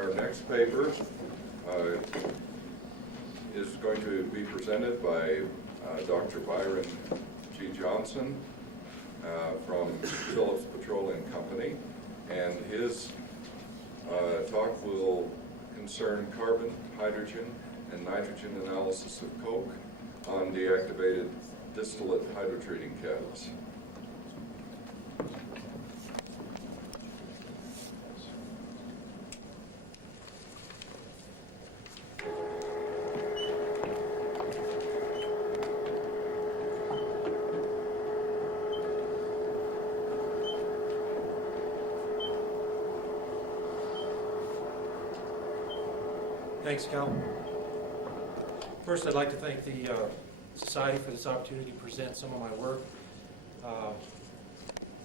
Our next paper is going to be presented by Dr. Byron Johnson from Phillips Petroleum Company, and his talk will concern carbon, hydrogen, and nitrogen analysis of coke on deactivated distillate hydrotreating catalysts. Thanks, Cal. First, I'd like to thank the Society for this opportunity to present some of my work.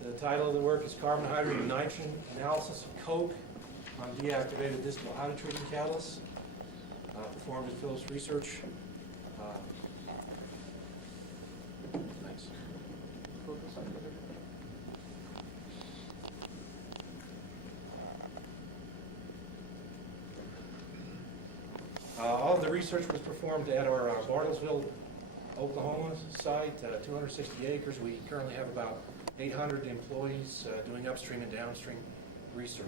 The title of the work is Carbon, Hydrogen, and Nitrogen Analysis of Coke on Deactivated Distillate Hydrotreating Catalysts, performed at Phillips Research. Thanks. All of the research was performed at our Bartlesville, Oklahoma site, 260 acres. We currently have about 800 employees doing upstream and downstream research.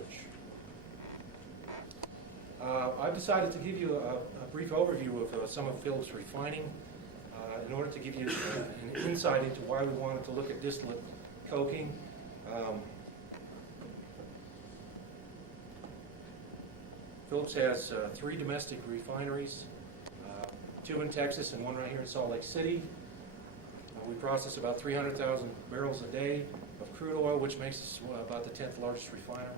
I've decided to give you a brief overview of some of Phillips refining in order to give you an insight into why we wanted to look at distillate coking. Phillips has 3 domestic refineries, 2 in Texas and 1 right here in Salt Lake City. We process about 300,000 barrels a day of crude oil, which makes us about the 10th largest refiner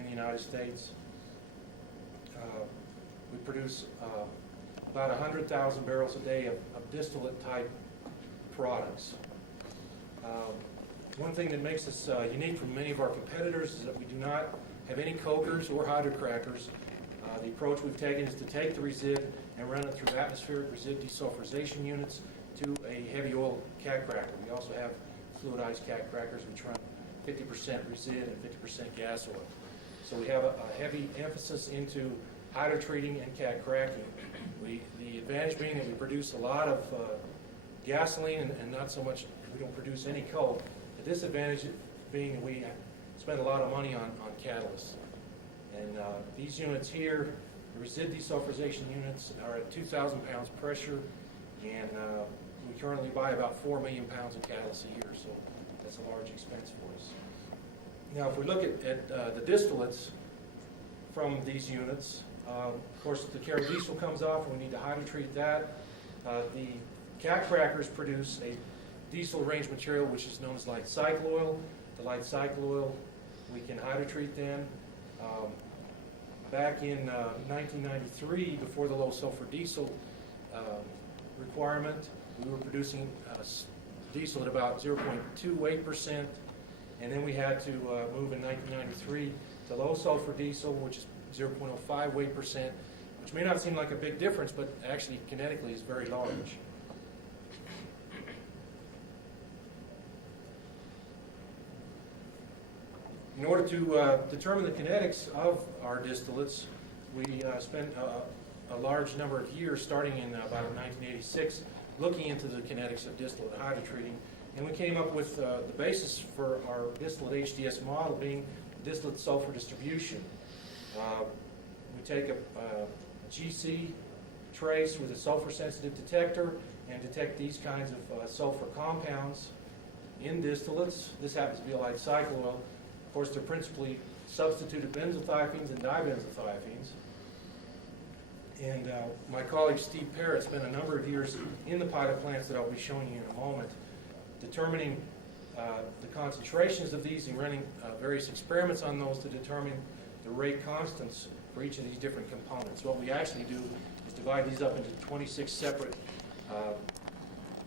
in the United States. We produce about 100,000 barrels a day of distillate type products. One thing that makes us unique from many of our competitors is that we do not have any cokers or hydrocrackers. The approach we've taken is to take the resid and run it through atmospheric resid desulfurization units to a heavy oil cat cracker. We also have fluidized cat crackers which run 50% resid and 50% gas oil. So we have a heavy emphasis into hydrotreating and cat cracking. The advantage being that we produce a lot of gasoline and not so much, we don't produce any coke. The disadvantage being that we spend a lot of money on catalysts. And these units here, the resid desulfurization units, are at 2,000 pounds pressure, and we currently buy about 4 million pounds of catalyst a year, so that's a large expense for us. Now, if we look at the distillates from these units, of course, the kerodiesel comes off, and we need to hydrotreat that. The cat crackers produce a diesel-range material, which is known as light cycle oil. The light cycle oil, we can hydrotreat then. Back in 1993, before the low sulfur diesel requirement, we were producing diesel at about 0.28%, and then we had to move in 1993 to low sulfur diesel, which is 0.05 weight percent, which may not seem like a big difference, but actually kinetically is very large. In order to determine the kinetics of our distillates, we spent a large number of years, starting in about 1986, looking into the kinetics of distillate hydrotreating, and we came up with the basis for our distillate HDS model being distillate sulfur distribution. We take a GC trace with a sulfur-sensitive detector and detect these kinds of sulfur compounds in distillates. This happens to be a light cycle oil. Of course, they're principally substituted benzothiophenes and dibenzothiophenes. And my colleague Steve Parrott spent a number of years in the pilot plants that I'll be showing you in a moment, determining the concentrations of these and running various experiments on those to determine the rate constants for each of these different components. What we actually do is divide these up into 26 separate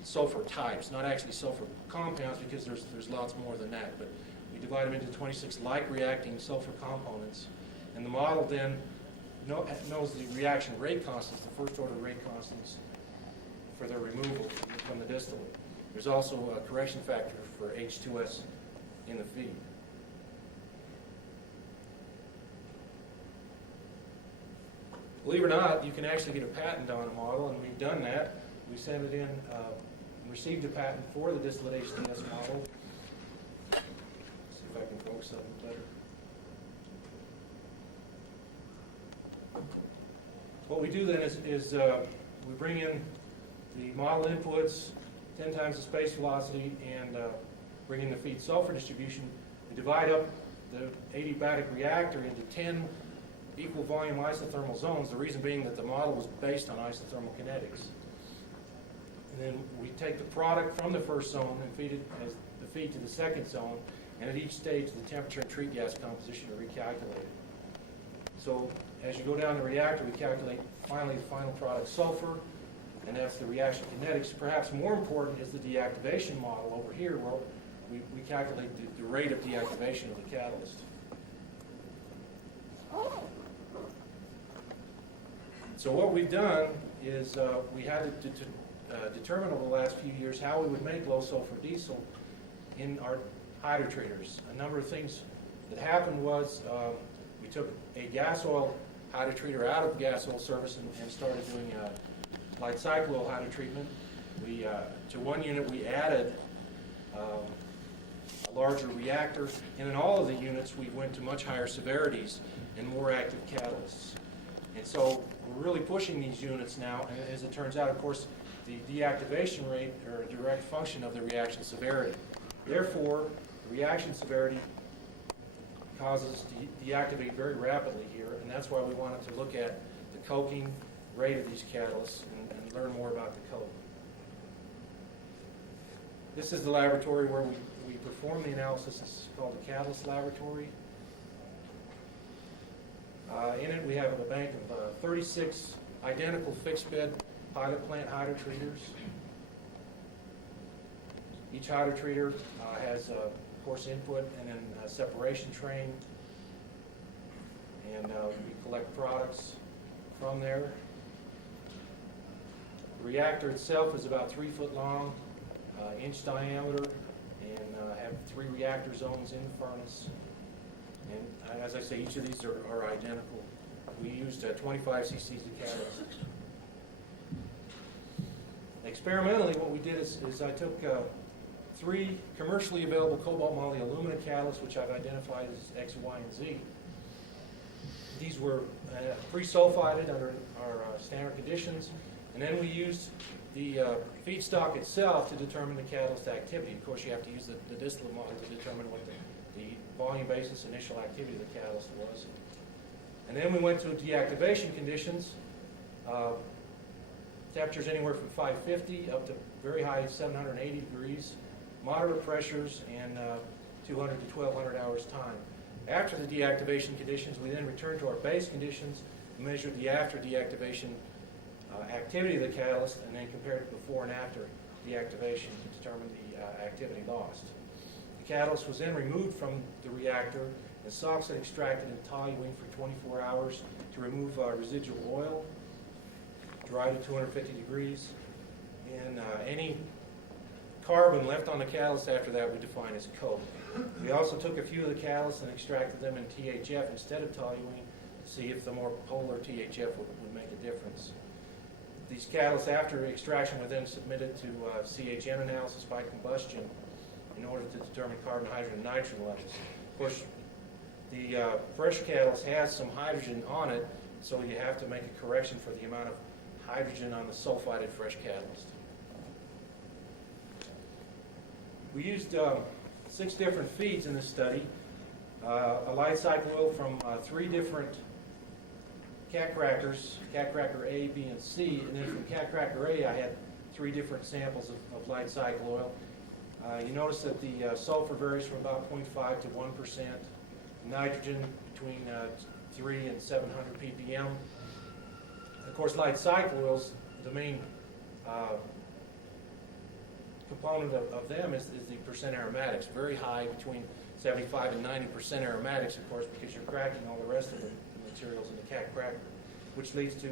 sulfur types, not actually sulfur compounds, because there's lots more than that, but we divide them into 26 like-reacting sulfur components, and the model then knows the reaction rate constants, the first-order rate constants, for their removal from the distillate. There's also a correction factor for H2S in the feed. Believe it or not, you can actually get a patent on a model, and we've done that. We sent it in and received a patent for the distillate HDS model. See if I can focus on it better. What we do then is we bring in the model inputs, 10 times the space velocity, and bring in the feed sulfur distribution. We divide up the adiabatic reactor into 10 equal volume isothermal zones, the reason being that the model was based on isothermal kinetics. And then we take the product from the first zone and feed it as the feed to the second zone, and at each stage the temperature and treat gas composition are recalculated. So as you go down the reactor, we calculate finally the final product sulfur, and that's the reaction kinetics. Perhaps more important is the deactivation model over here, where we calculate the rate of deactivation of the catalyst. So what we've done is we had to determine over the last few years how we would make low sulfur diesel in our hydrotreaters. A number of things that happened was we took a gas oil hydrotreater out of gas oil service and started doing light cycle oil hydrotreatment. To one unit we added a larger reactor, and in all of the units we went to much higher severities and more active catalysts. And so we're really pushing these units now, and as it turns out, of course, the deactivation rate are a direct function of the reaction severity. Therefore, the reaction severity causes us to deactivate very rapidly here, and that's why we wanted to look at the coking rate of these catalysts and learn more about the coke. This is the laboratory where we perform the analysis. It's called the Catalyst Laboratory. In it, we have a bank of 36 identical fixed-bed pilot plant hydrotreaters. Each hydrotreater has, of course, input and then a separation train, and we collect products from there. The reactor itself is about 3 foot long, inch diameter, and have 3 reactor zones in the furnace. And as I say, each of these are identical. We used 25 cc's of catalyst. Experimentally, what we did is I took 3 commercially available cobalt moly alumina catalysts, which I've identified as X, Y, and Z. These were pre-sulfided under our standard conditions, and then we used the feedstock itself to determine the catalyst activity. Of course, you have to use the distillate model to determine what the volume basis initial activity of the catalyst was. And then we went to deactivation conditions. Temperatures anywhere from 550 up to very high 780 degrees, moderate pressures, and 200 to 1200 hours time. After the deactivation conditions, we then returned to our base conditions and measured the after deactivation activity of the catalyst, and then compared it before and after deactivation to determine the activity lost. The catalyst was then removed from the reactor and salts extracted in toluene for 24 hours to remove residual oil, dried at 250 degrees, and any carbon left on the catalyst after that we define as coke. We also took a few of the catalysts and extracted them in THF instead of toluene to see if the more polar THF would make a difference. These catalysts, after extraction, were then submitted to CHN analysis by combustion in order to determine carbon, hydrogen, and nitrogen levels. Of course, the fresh catalyst has some hydrogen on it, so you have to make a correction for the amount of hydrogen on the sulfided fresh catalyst. We used 6 different feeds in this study. A light cycle oil from 3 different cat crackers, cat cracker A, B, and C, and then from cat cracker A I had 3 different samples of light cycle oil. You notice that the sulfur varies from about 0.5 to 1%, nitrogen between 3 and 700 ppm. Of course, light cycle oils, the main component of them is the percent aromatics, very high, between 75 and 90% aromatics, of course, because you're cracking all the rest of the materials in the cat cracker, which leads to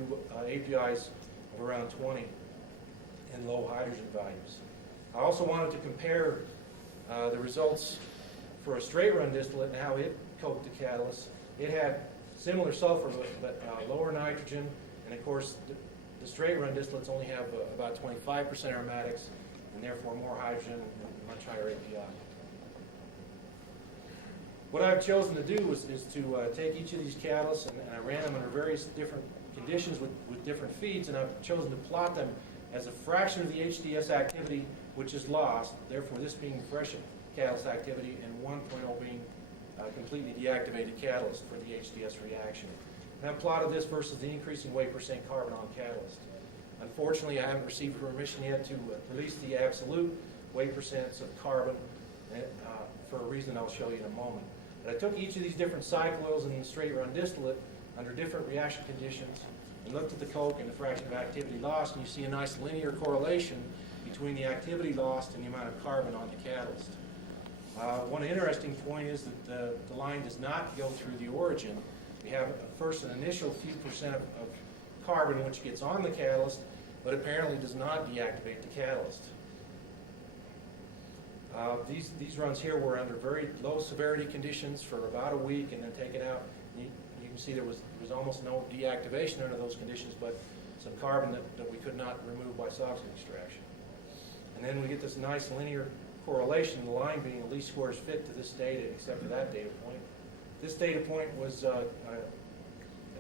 APIs of around 20 and low hydrogen values. I also wanted to compare the results for a straight run distillate and how it coked the catalyst. It had similar sulfur but lower nitrogen And of course, the straight run distillates only have about 25% aromatics, and therefore more hydrogen and much higher API. What I've chosen to do is to take each of these catalysts, and I ran them under various different conditions with different feeds, and I've chosen to plot them as a fraction of the HDS activity which is lost, therefore this being fresh catalyst activity and 1.0 being completely deactivated catalyst for the HDS reaction. And I've plotted this versus the increasing weight percent carbon on catalyst. Unfortunately, I haven't received permission yet to release the absolute weight percents of carbon for a reason I'll show you in a moment. But I took each of these different cycle oils in the straight run distillate under different reaction conditions and looked at the coke and the fraction of activity lost, and you see a nice linear correlation between the activity lost and the amount of carbon on the catalyst. One interesting point is that the line does not go through the origin. We have first an initial few percent of carbon which gets on the catalyst, but apparently does not deactivate the catalyst. These runs here were under very low severity conditions for about a week and then taken out. You can see there was almost no deactivation under those conditions, but some carbon that we could not remove by Soxhlet extraction. And then we get this nice linear correlation, the line being the least squares fit to this data except for that data point. This data point was a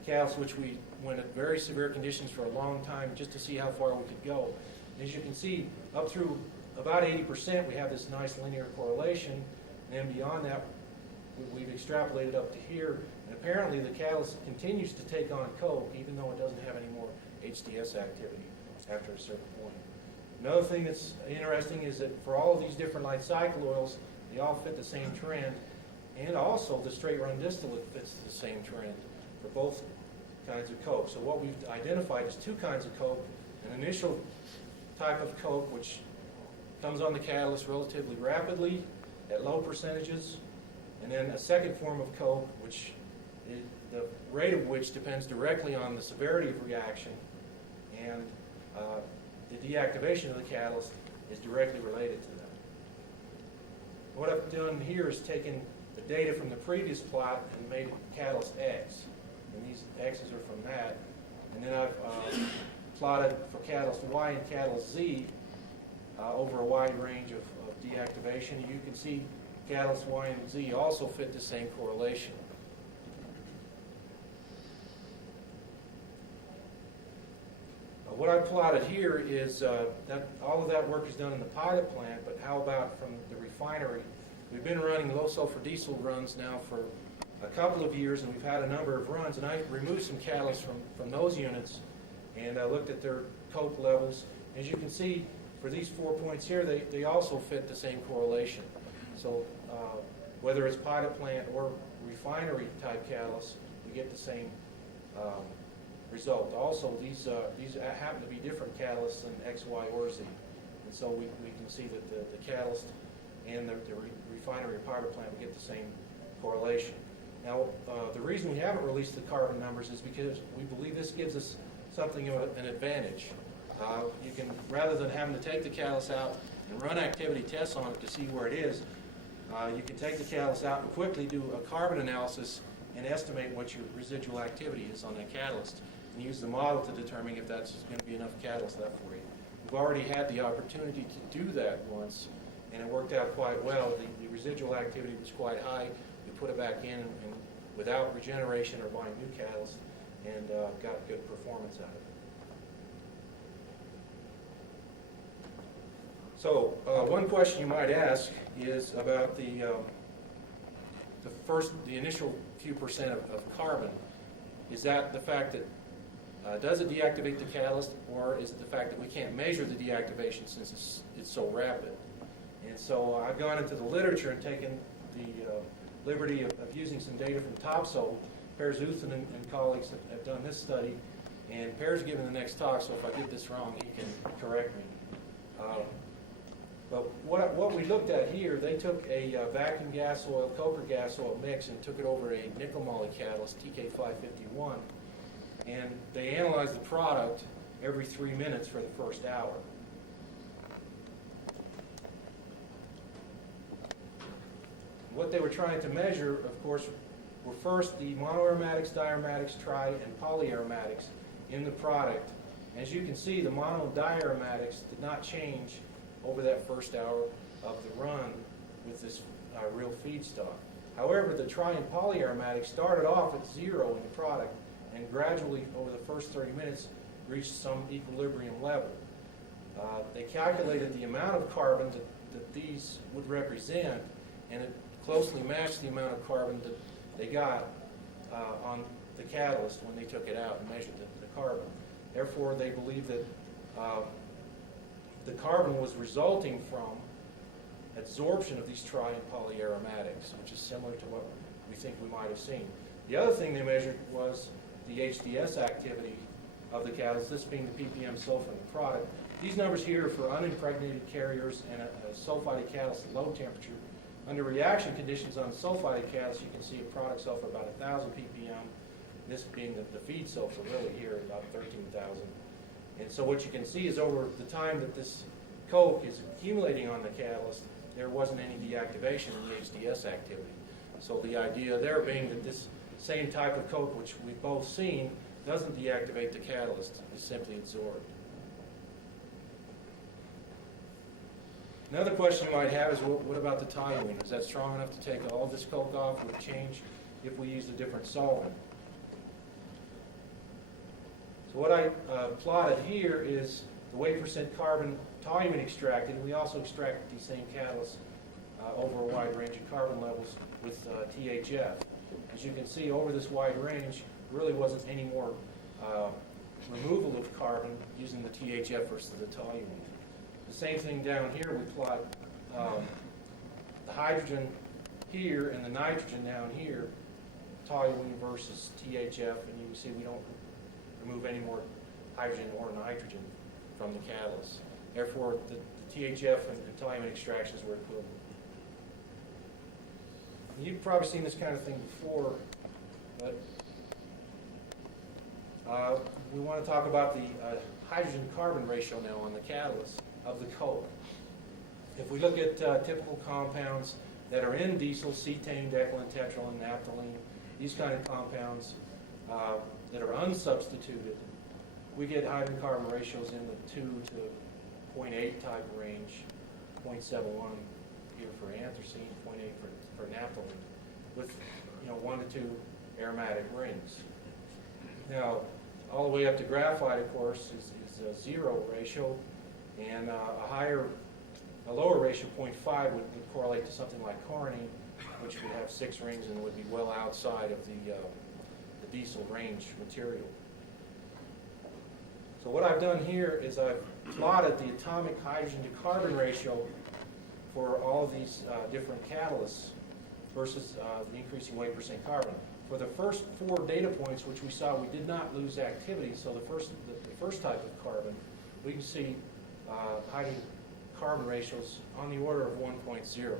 catalyst which we went at very severe conditions for a long time just to see how far we could go. And as you can see, up through about 80% we have this nice linear correlation, and then beyond that we've extrapolated up to here, and apparently the catalyst continues to take on coke even though it doesn't have any more HDS activity after a certain point. Another thing that's interesting is that for all of these different light cycle oils, they all fit the same trend, and also the straight run distillate fits the same trend for both kinds of coke. So what we've identified is two kinds of coke: an initial type of coke which comes on the catalyst relatively rapidly at low percentages, and then a second form of coke which the rate of which depends directly on the severity of reaction, and the deactivation of the catalyst is directly related to that. What I've done here is taken the data from the previous plot and made it catalyst X, and these X's are from that, and then I've plotted for catalyst Y and catalyst Z over a wide range of deactivation. You can see catalyst Y and Z also fit the same correlation. What I plotted here is that all of that work is done in the pilot plant, but how about from the refinery? We've been running low sulfur diesel runs now for a couple of years, and we've had a number of runs, and I removed some catalysts from those units and looked at their coke levels. As you can see, for these 4 points here, they also fit the same correlation. So whether it's pilot plant or refinery type catalysts, we get the same result. Also, these happen to be different catalysts than X, Y, or Z. And so we can see that the catalyst and the refinery or pilot plant will get the same correlation. Now, the reason we haven't released the carbon numbers is because we believe this gives us something of an advantage. You can, rather than having to take the catalyst out and run activity tests on it to see where it is, you can take the catalyst out and quickly do a carbon analysis and estimate what your residual activity is on that catalyst, and use the model to determine if that's going to be enough catalyst left for you. We've already had the opportunity to do that once, and it worked out quite well. The residual activity was quite high. We put it back in and without regeneration or buying new catalyst, and got good performance out of it. So one question you might ask is about the initial few percent of carbon. Is that the fact that does it deactivate the catalyst, or is it the fact that we can't measure the deactivation since it's so rapid? And so I've gone into the literature and taken the liberty of using some data from Topsoe. Per Zuthen and colleagues have done this study, and Per's giving the next talk, so if I get this wrong, he can correct me. But what we looked at here, they took a vacuum gas oil, coker gas oil mix and took it over a nickel moly catalyst, TK551, and they analyzed the product every 3 minutes for the first hour. What they were trying to measure, of course, were first the monoaromatics, diaromatics, tri, and polyaromatics, in the product. As you can see, the mono and diaromatics did not change over that first hour of the run with this real feedstock. However, the tri and polyaromatics started off at 0 in the product and gradually over the first 30 minutes reached some equilibrium level. They calculated the amount of carbon that these would represent, and it closely matched the amount of carbon that they got on the catalyst when they took it out and measured the carbon. Therefore, they believe that the carbon was resulting from adsorption of these tri and polyaromatics, which is similar to what we think we might have seen. The other thing they measured was the HDS activity of the catalyst, this being the ppm sulfur in the product. These numbers here are for unimpregnated carriers and a sulfided catalyst at low temperature. Under reaction conditions on sulfided catalyst, you can see a product sulfur about 1,000 ppm, this being the feed sulfur really here at about 13,000. And so what you can see is over the time that this coke is accumulating on the catalyst, there wasn't any deactivation in the HDS activity. So the idea there being that this same type of coke, which we've both seen, doesn't deactivate the catalyst, it's simply absorbed. Another question you might have is, what about the toluene? Is that strong enough to take all this coke off? Would it change if we used a different solvent? So what I plotted here is the weight percent carbon toluene extracted, and we also extracted these same catalysts over a wide range of carbon levels with THF. As you can see, over this wide range, there really wasn't any more removal of carbon using the THF versus the toluene. The same thing down here, we plot the hydrogen here and the nitrogen down here, toluene versus THF, and you can see we don't remove any more hydrogen or nitrogen from the catalyst. Therefore, the THF and toluene extractions were equivalent. You've probably seen this kind of thing before, but we want to talk about the hydrogen-carbon ratio now on the catalyst of the coke. If we look at typical compounds that are in diesel, cetane, decalin, tetralin, naphthalene, these kind of compounds that are unsubstituted, we get hydrogen-carbon ratios in the 2 to 0.8 type range, 0.71 here for anthracene, 0.8 for naphthalene, with 1 to 2 aromatic rings. Now, all the way up to graphite, of course, is a 0 ratio, and a lower ratio, 0.5, would correlate to something like chlorine, which would have 6 rings and would be well outside of the diesel range material. So what I've done here is I've plotted the atomic hydrogen to carbon ratio for all of these different catalysts versus the increasing weight percent carbon. For the first 4 data points, which we saw we did not lose activity, so the first type of carbon, we can see hydrogen carbon ratios on the order of 1.0.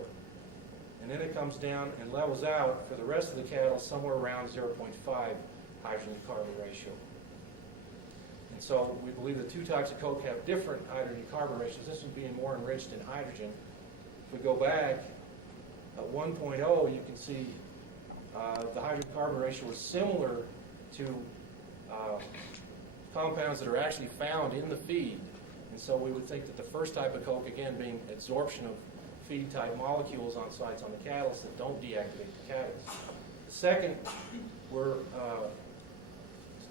And then it comes down and levels out for the rest of the catalyst somewhere around 0.5 hydrogen carbon ratio. And so we believe the 2 types of coke have different hydrogen carbon ratios. This one being more enriched in hydrogen. If we go back at 1.0, you can see the hydrogen carbon ratio is similar to compounds that are actually found in the feed. And so we would think that the first type of coke, again, being adsorption of feed-type molecules on sites on the catalyst that don't deactivate the catalyst. The second,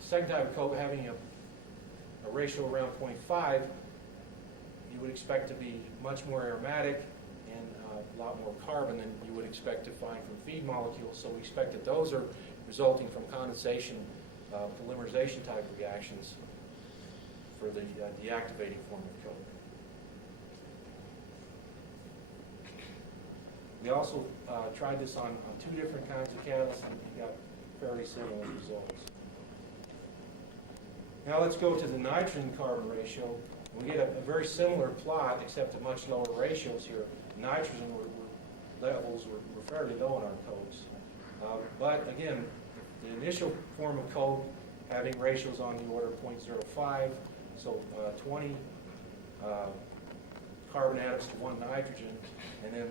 second type of coke having a ratio around 0.5, you would expect to be much more aromatic and a lot more carbon than you would expect to find from feed molecules. So we expect that those are resulting from condensation, polymerization type reactions for the deactivating form of coke. We also tried this on 2 different kinds of catalysts and got fairly similar results. Now let's go to the nitrogen-carbon ratio. We get a very similar plot, except at much lower ratios here. Nitrogen levels were fairly low in our cokes. But again, the initial form of coke having ratios on the order of 0.05, so 20 carbon atoms to 1 nitrogen, and then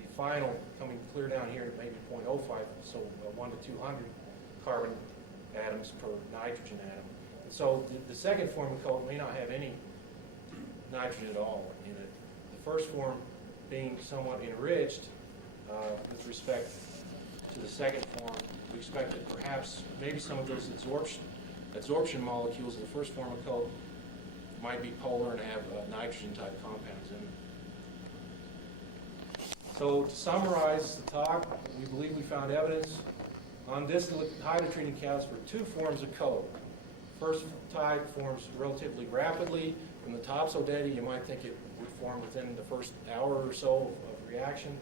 the final coming clear down here to maybe 0.05, so 1 to 200 carbon atoms per nitrogen atom. And So the second form of coke may not have any nitrogen at all in it. The first form being somewhat enriched with respect to the second form. We expect that perhaps maybe some of those absorption molecules of the first form of coke might be polar and have nitrogen-type compounds in them. So to summarize the talk, we believe we found evidence on distillate hydrotreating catalyst for two forms of coke. First type forms relatively rapidly. From the topsoil data, you might think it would form within the first hour or so of reaction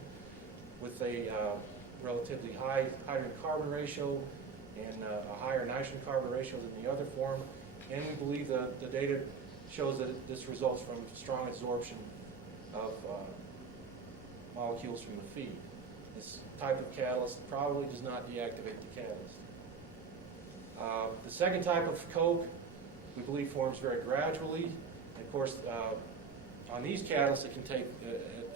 with a relatively high hydrogen-carbon ratio and a higher nitrogen-carbon ratio than the other form. And we believe the data shows that this results from strong absorption of molecules from the feed. This type of catalyst probably does not deactivate the catalyst. The second type of coke, we believe, forms very gradually. And of course, on these catalysts, it can take,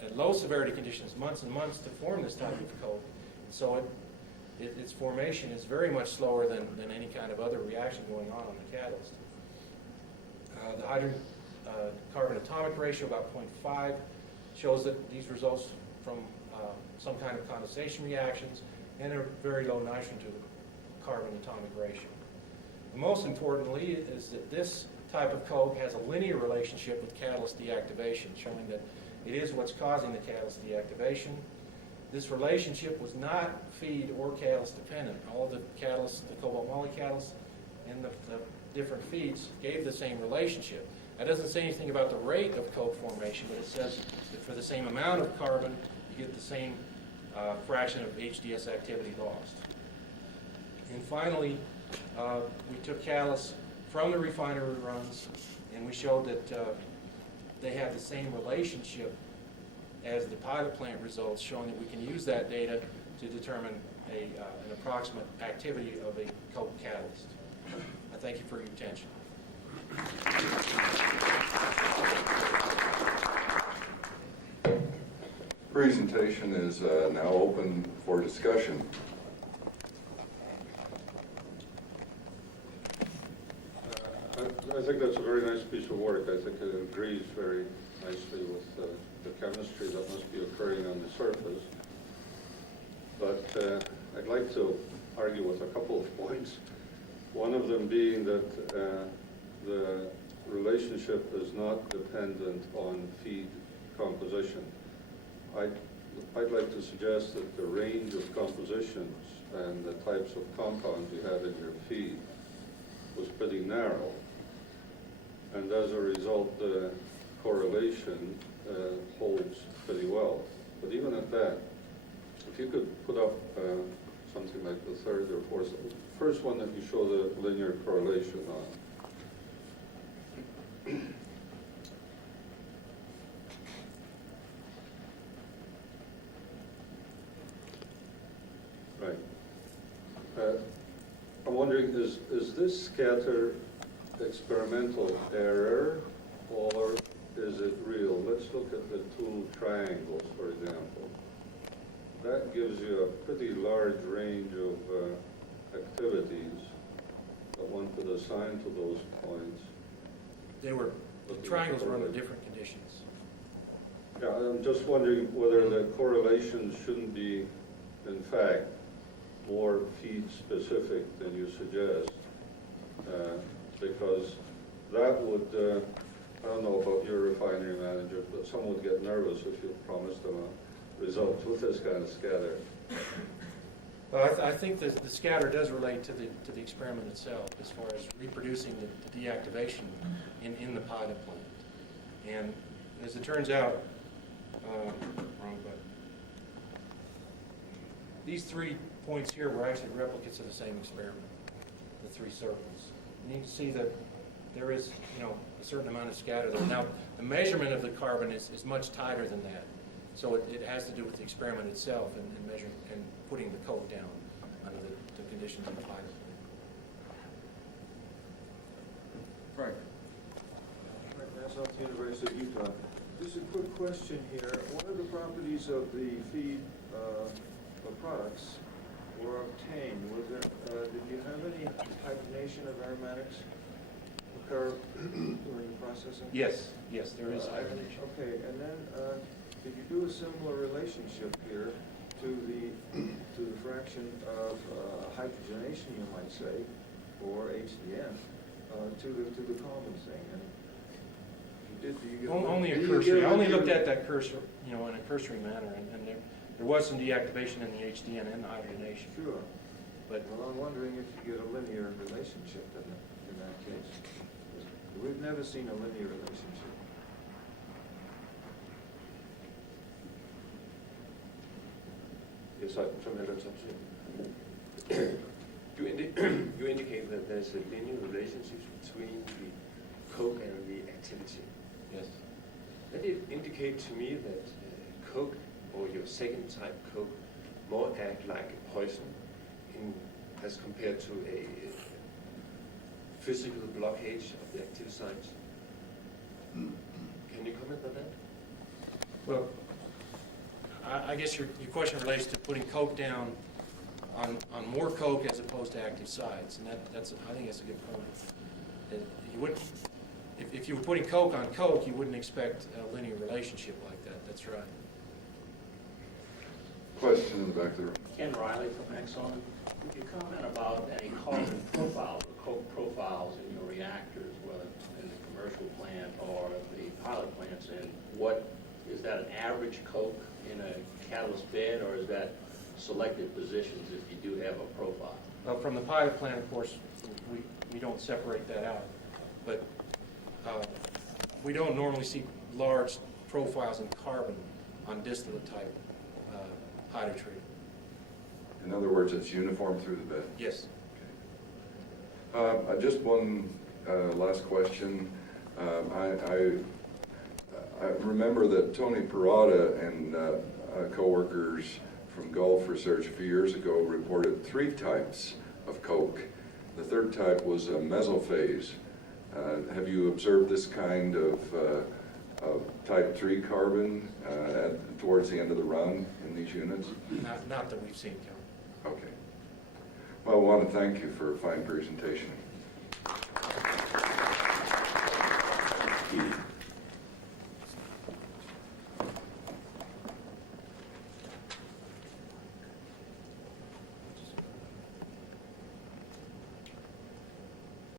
at low severity conditions, months and months to form this type of coke. So its formation is very much slower than any kind of other reaction going on the catalyst. The hydrocarbon atomic ratio, about 0.5, shows that these results from some kind of condensation reactions and a very low nitrogen to carbon atomic ratio. And most importantly is that this type of coke has a linear relationship with catalyst deactivation, showing that it is what's causing the catalyst deactivation. This relationship was not feed or catalyst dependent. All of the catalysts, the cobalt moly catalysts, and the different feeds gave the same relationship. That doesn't say anything about the rate of coke formation, but it says that for the same amount of carbon, you get the same fraction of HDS activity lost. And finally, we took catalysts from the refinery runs, and we showed that they have the same relationship as the pilot plant results, showing that we can use that data to determine an approximate activity of a coke catalyst. I thank you for your attention. Presentation is now open for discussion. I think that's a very nice piece of work. I think it agrees very nicely with the chemistry that must be occurring on the surface. But I'd like to argue with a couple of points. One of them being that the relationship is not dependent on feed composition. I'd like to suggest that the range of compositions and the types of compounds you had in your feed was pretty narrow. And as a result, the correlation holds pretty well. But even at that, if you could put up something like the third or fourth, first one that you show the linear correlation on. Right. I'm wondering, is this scatter experimental error or is it real? Let's look at the two triangles, for example. That gives you a pretty large range of activities that one could assign to those points. The triangles were under different conditions. Yeah, I'm just wondering whether the correlation shouldn't be, in fact, more feed-specific than you suggest, because that would, I don't know about your refinery manager, but someone would get nervous if you promised them a result with this kind of scatter. Well, I think the scatter does relate to the experiment itself, as far as reproducing the deactivation in the pilot plant. And as it turns out, wrong button. These 3 points here were actually replicates of the same experiment, the 3 circles. You need to see that there is, a certain amount of scatter there. Now, the measurement of the carbon is much tighter than that. So it has to do with the experiment itself and measuring and putting the coke down under the conditions of the pilot plant. Frank Nassau, University of Utah. Just a quick question here. What are the properties of the feed products were obtained? Was there, did you have any hydrogenation of aromatics? occur during the processing? Yes, yes, there is hydration. Okay, and then, did you do a similar relationship here to the fraction of hydrogenation, you might say, or HDN, to the carbon thing? And do you get Only a do you cursory. get I only linear- looked at that cursor, in a cursory manner, and there was some deactivation in the HDN and the hydrogenation. Sure. But Well, I'm wondering if you get a linear relationship in that case. We've never seen a linear relationship. Yes, from you indicate that there's a linear relationship between the coke and the activity. yes, That indicate to me that coke, or your second type coke, more act like a poison as compared to a physical blockage of the active sites. Can you comment on that? well, I guess your question relates to putting coke down on more coke as opposed to active sites, and I think that's a good point. That you wouldn't, if you were putting coke on coke, you wouldn't expect a linear relationship like that. That's right. Question in the back of the room. Ken Riley from Exxon. Would you comment about any carbon profiles or coke profiles in your reactors, whether in the commercial plant or the pilot plants, and what, is that an average coke in a catalyst bed, or is that selected positions if you do have a profile? Well, from the pilot plant, of course, we don't separate that out, but we don't normally see large profiles in carbon on distillate type hydrotreating. In other words, it's uniform through the bed. Yes. Just one last question. I remember that Tony Perrotta and coworkers from Gulf Research a few years ago reported 3 types of coke. The third type was a mesophase. Have you observed this kind of type 3 carbon towards the end of the run in these units? Not that we've seen, John. Okay. Well, I want to thank you for a fine presentation.